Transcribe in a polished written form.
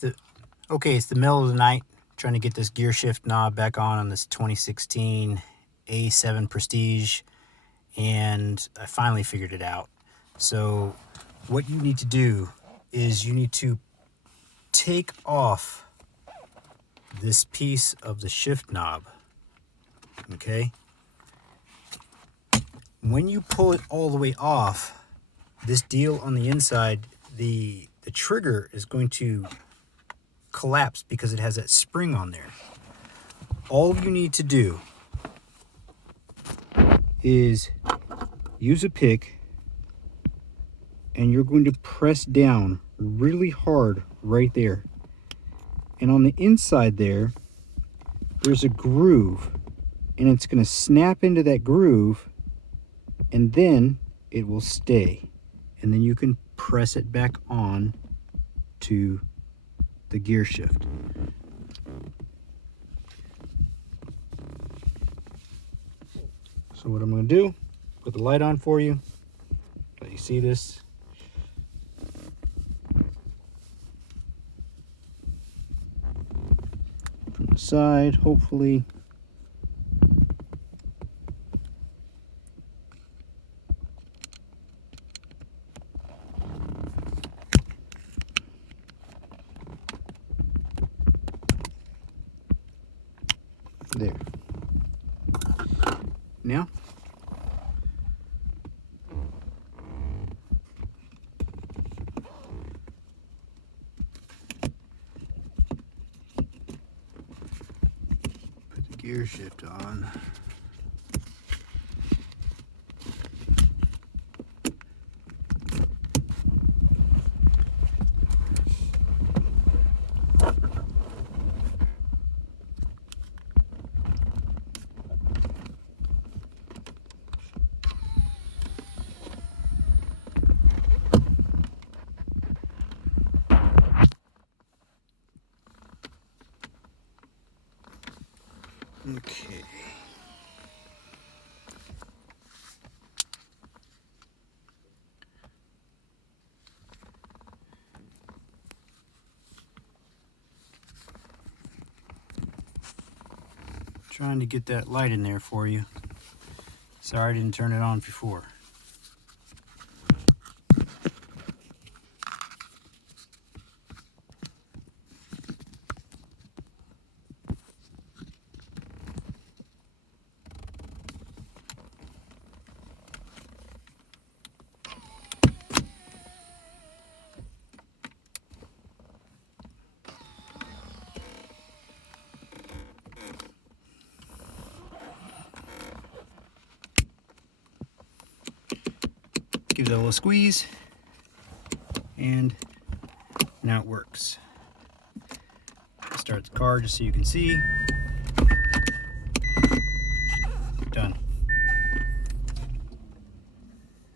It's the middle of the night, trying to get this gear shift knob back on this 2016 A7 Prestige, and I finally figured it out. So what you need to do is you need to take off this piece of the shift knob. Okay, when you pull it all the way off, this deal on the inside, the trigger is going to collapse because it has that spring on there. All you need to do is use a pick, and you're going to press down really hard right there. And on the inside there's a groove, and it's going to snap into that groove, and then it will stay. And then you can press it back on to the gear shift. So what I'm going to do, put the light on for you, let you see this. From the side, hopefully. There. Now, put the gear shift on. Okay. Trying to get that light in there for you. Sorry I didn't turn it on before. Give it a little squeeze, and now it works. Start the car just so you can see. Done.